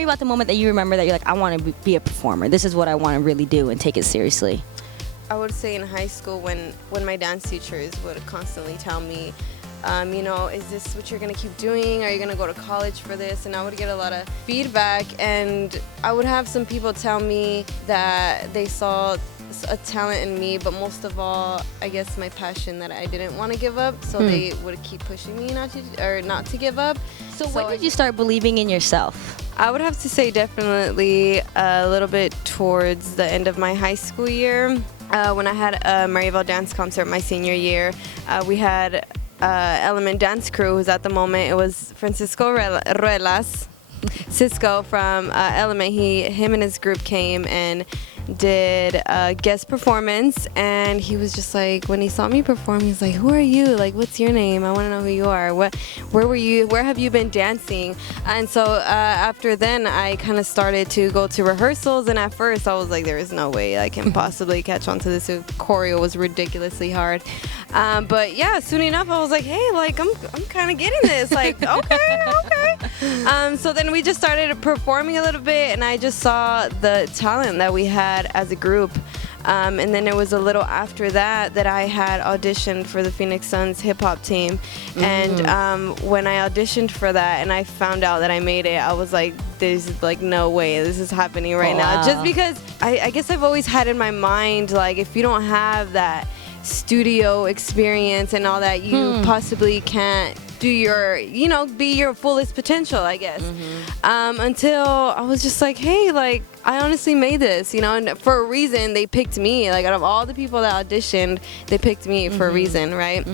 me about the moment that you remember that you're like, I want to be a performer. This is what I want to really do and take it seriously. I would say in high school when my dance teachers would constantly tell me, is this what you're going to keep doing? Are you going to go to college for this? And I would get a lot of feedback, and I would have some people tell me that they saw a talent in me, but most of all, I guess my passion that I didn't want to give up, so they would keep pushing me not to give up. So when did you start believing in yourself? I would have to say definitely a little bit towards the end of my high school year. When I had a Maryville dance concert my senior year, we had Element Dance Crew, who's at the moment, it was Francisco Ruelas, Cisco from Element. Him and his group came and did a guest performance, and he was just like, when he saw me perform, he's like, who are you? Like, what's your name? I want to know who you are. Where were you? Where have you been dancing? And so after then, I kind of started to go to rehearsals, and at first I was like, there is no way I can possibly catch on to this. Choreo was ridiculously hard. But yeah, soon enough, I was like, hey, like, I'm kind of getting this. Like, okay. So then we just started performing a little bit, and I just saw the talent that we had as a group. And then it was a little after that I had auditioned for the Phoenix Suns hip hop team. And when I auditioned for that and I found out that I made it, I was like, there's like no way this is happening right now. Just because I guess I've always had in my mind, like, if you don't have that studio experience and all that, you possibly can't do be your fullest potential, I guess. Until I was just like, hey, like, I honestly made this, and for a reason they picked me. Like, out of all the people that auditioned, they picked me for a reason, right?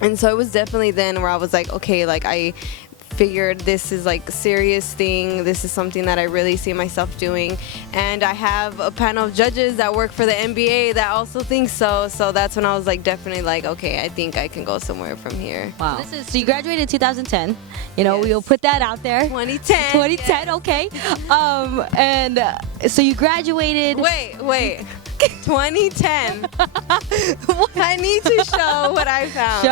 And so it was definitely then where I was like, okay, like, I figured this is like a serious thing. This is something that I really see myself doing. And I have a panel of judges that work for the NBA that also think so. So that's when I was like, definitely like, okay, I think I can go somewhere from here. Wow. So you graduated in 2010. Yes. We'll put that out there. 2010. 2010, yes. Okay. And so you graduated. Wait. 2010. I need to show what I found.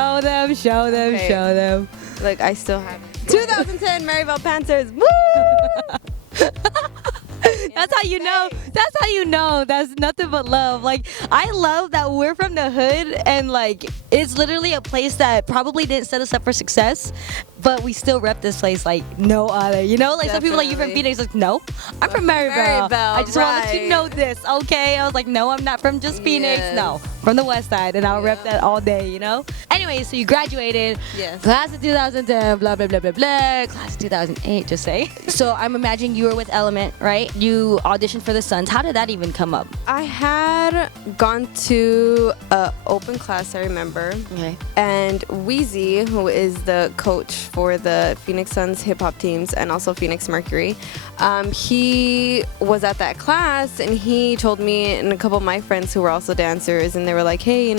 Show them. Look, I still have it. 2010 Maryville Panthers. Woo! That's how you know. That's how you know. That's nothing but love. Like, I love that we're from the hood, and like, it's literally a place that probably didn't set us up for success, but we still rep this place like no other. Like, Definitely. Some people like, you from Phoenix? Like, no, I'm from Maryville. I just want to let you know this, okay? I was like, no, I'm not from just Phoenix. Yes. No, from the West Side, and I'll rep that all day. Anyway, so you graduated. Yes. Class of 2010. Blah blah blah blah blah. Class of 2008. Just say. So I'm imagining you were with Element, right? You auditioned for the Suns. How did that even come up? I had gone to an open class, I remember. Okay. And Weezy, who is the coach for the Phoenix Suns hip hop teams and also Phoenix Mercury, he was at that class, and he told me and a couple of my friends who were also dancers, and they were like, hey,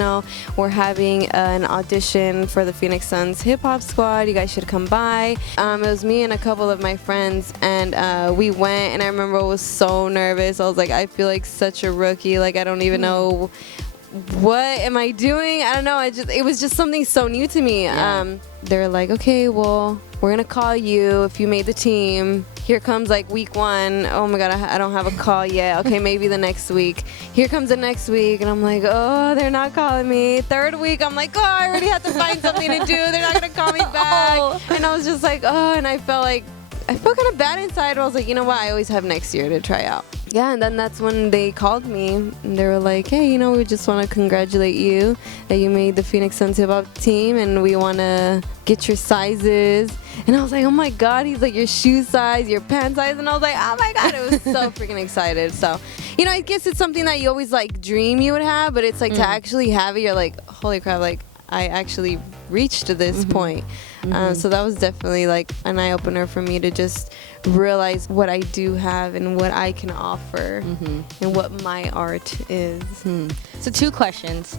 we're having an audition for the Phoenix Suns hip hop squad. You guys should come by. It was me and a couple of my friends, and we went, and I remember I was so nervous. I was like, I feel like such a rookie. Like, I don't even know what am I doing. I don't know. It was just something so new to me. Yeah. They're like, okay, well, we're gonna call you if you made the team. Here comes like week 1. Oh my god, I don't have a call yet. Okay, maybe the next week. Here comes the next week, and I'm like, oh, they're not calling me. 3rd week, I'm like, oh, I already have to find something to do. They're not gonna call me back. And I was just like, oh, and I felt kind of bad inside. I was like, you know what? I always have next year to try out. Yeah, and then that's when they called me, and they were like, hey, we just want to congratulate you that you made the Phoenix Suns hip hop team, and we want to get your sizes. And I was like, oh my god. He's like, your shoe size, your pant size. And I was like, oh my god. It was so freaking excited. So, I guess it's something that you always like dream you would have, but it's like to actually have it, you're like, holy crap, like, I actually reached to this point. So that was definitely like an eye-opener for me to just realize what I do have and what I can offer and what my art is. So 2 questions.